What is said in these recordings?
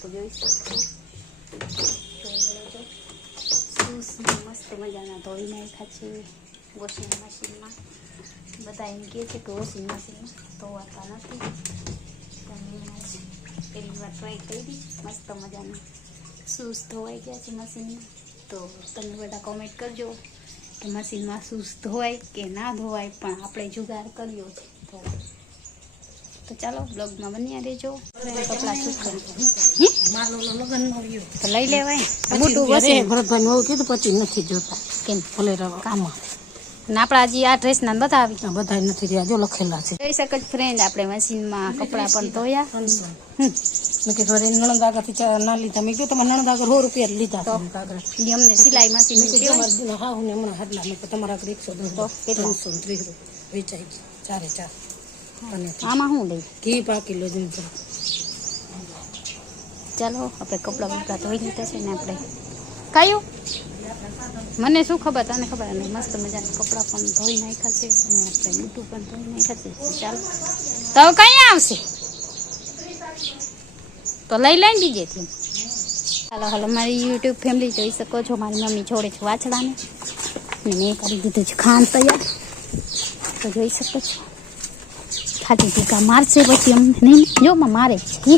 તો જોઈ શકો શૂઝ મસ્ત મજાના ધોઈ નાખ્યા છે વોશિંગ મશીનમાં. બધા એમ કહે છે કે વોશિંગ મશીનમાં ધોવાતા નથી, પણ પહેલી વાર ટ્રાય કરી મસ્ત મજાના શૂઝ ધોવાઈ ગયા છે મશીનમાં. તો તમે બધા કોમેન્ટ કરજો કે મશીનમાં શૂઝ ધોવાય કે ના ધોવાય, પણ આપણે જુગાડ કર્યો છે. તો ચાલો બ્લોગમાં બન્યા રહેજો. કપડાં સુકાઈ તો લઈ લેવાય મોટું વસે ભરતભાઈ કીધું પછી નથી જોતા કેમ ભલે કામમાં આપણા હજી આ ડ્રેસના બધા આવી બધા નથી રહ્યા જો લખેલા છે. જોઈ શકો ફ્રેન્ડ આપણે મશીનમાં કપડાં પણ ધોયા. મેં કીધું નણંદ આગળથી ના લીધા. મેં કીધું તમારે નણંદ આગળ 100 રૂપિયા લીધા તો અમને સિલાઈ મશીન હા હું હમણાં હાડલા મેં તમારા આગળ 130 વેચાય ચારે ચાર. આમાં શું લઈ ઘી પાકી લો જ. ચાલો આપણે કપડાં બપડા ધોઈ લીધા છે ને આપણે કયું મને શું ખબર, તને ખબર નહીં. મસ્ત મજાના કપડાં પણ ધોઈ નાખ્યા છે અને આપણે મીઠું પણ ધોઈ નાખ્યા છે. ચાલો તો કઈ આવશે તો લઈ લઈને બીજેથી. હાલો હાલો મારી યુટ્યુબ ફેમિલી જોઈ શકો છો. મારી મમ્મી જોડે છે વાછડાને અને મેં કરી દીધું છે ખાંડ તૈયાર. તો જોઈ શકો છો ખાલી ભૂકા મારશે પછી અમને નહીં જો મારે છે.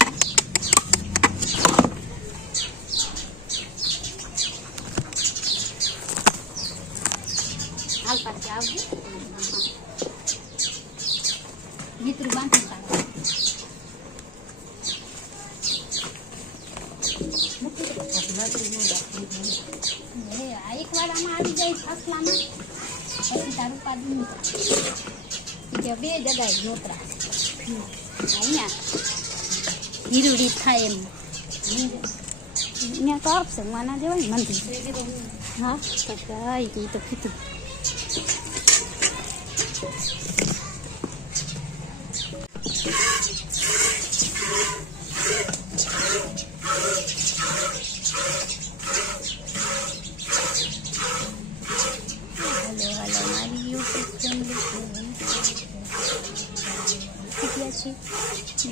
એક વાર આમાં આવી જાય ફસલામાં પછી તારું પાડું બે જગાએ નોતરા અહીંયા હીરુડી થાય એમ અહીંયા તો આપશે માના જેવાય મંદિર. હા એ તો કીધું.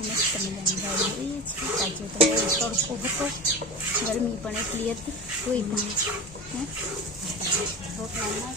મસ્ત મજાની ગાડી રહી છે. આજે તો તડકો હતો, ગરમી પણ એટલી હતી. કોઈ પણ રોટલામાં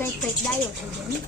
કંઈક ડાયો થઈ જાય ને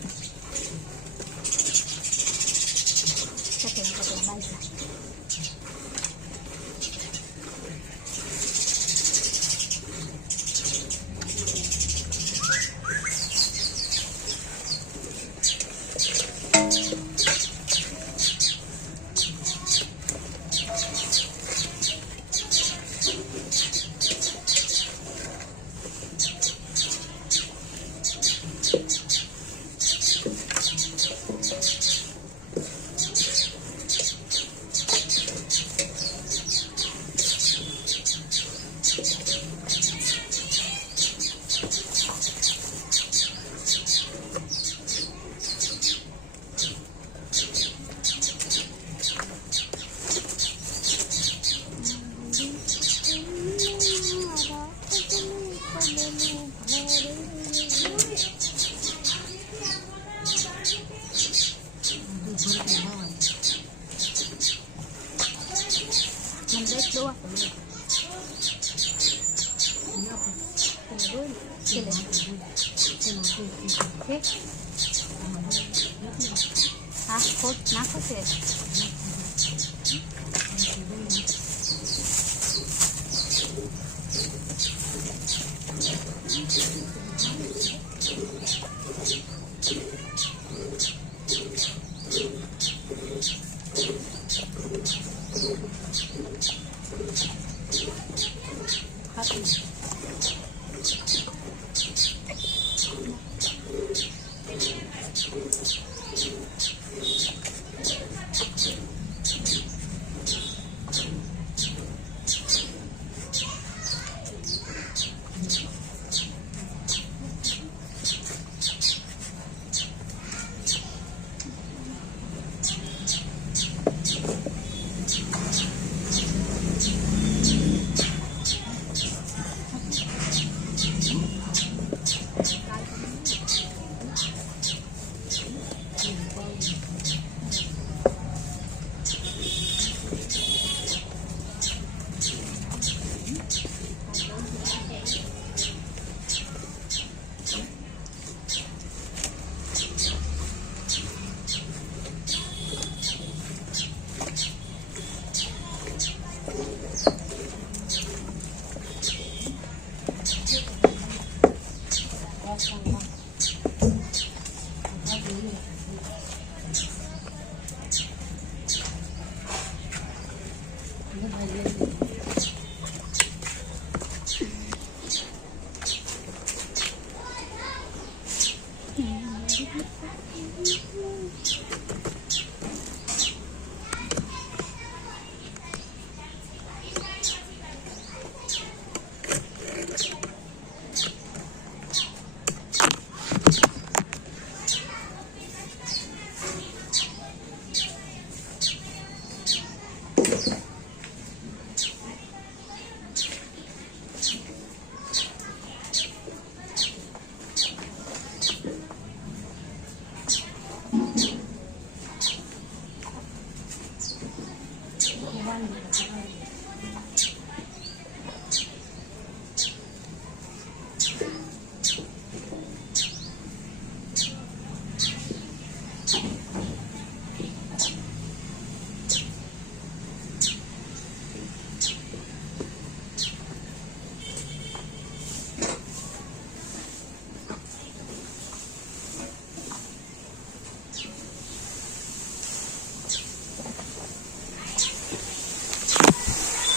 હા ખોટ નાખો છે.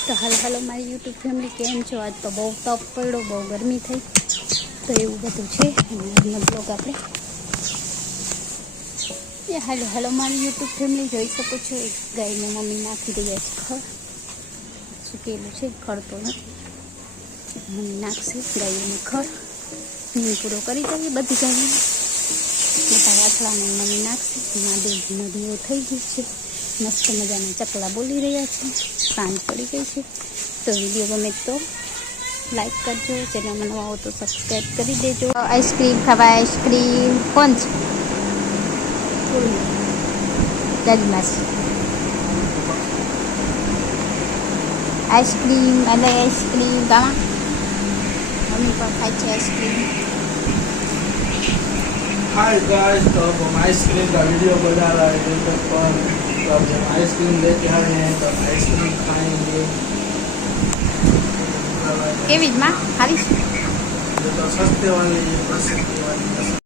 તો હાલો મારી યુટ્યુબ ફેમિલી કેમ છો? આજ તો બહુ તપ પડ્યો, બહુ ગરમી થઈ, તો એવું બધું છે. અને આજનો બ્લોગ આપણે હાલો મારી યુટ્યુબ ફેમિલી જોઈ શકો છો. એક ગાયને મમ્મી નાખી રહ્યા છે ખડ, સૂકેલું છે, ખડ તો નથી, મમ્મી નાખશે ગાયોને ખડ. નીણ પૂરો કરી દઈએ બધી ગાયને, મોટા વાછડાને મમ્મી નાખશે. મહાદેવ નદીઓ થઈ ગઈ છે, મસ્ત મજાના ચકલા બોલી રહ્યા છે, સાંજ પડી ગઈ છે. તો વિડીયો ગમે તો લાઈક કરજો, ચેનલમાં નવા હો તો સબસ્ક્રાઈબ કરી દેજો. આઈસ્ક્રીમ ખાવા, આઈસ્ક્રીમ કોણ છે? દાદી માસી આઈસ્ક્રીમ, અને આઈસ્ક્રીમ ગામાં મમ્મી પણ ખાય છે आइसक्रीम। हाय गाइस, तो अब हम आइसक्रीम का वीडियो बना रहा है यूट्यूब पर। तो अब हम आइसक्रीम लेके आए हैं, तो आइसक्रीम खाएंगे। કેવી જ માં હારી ये तो सस्ते वाली, ये तो सस्ती वाली।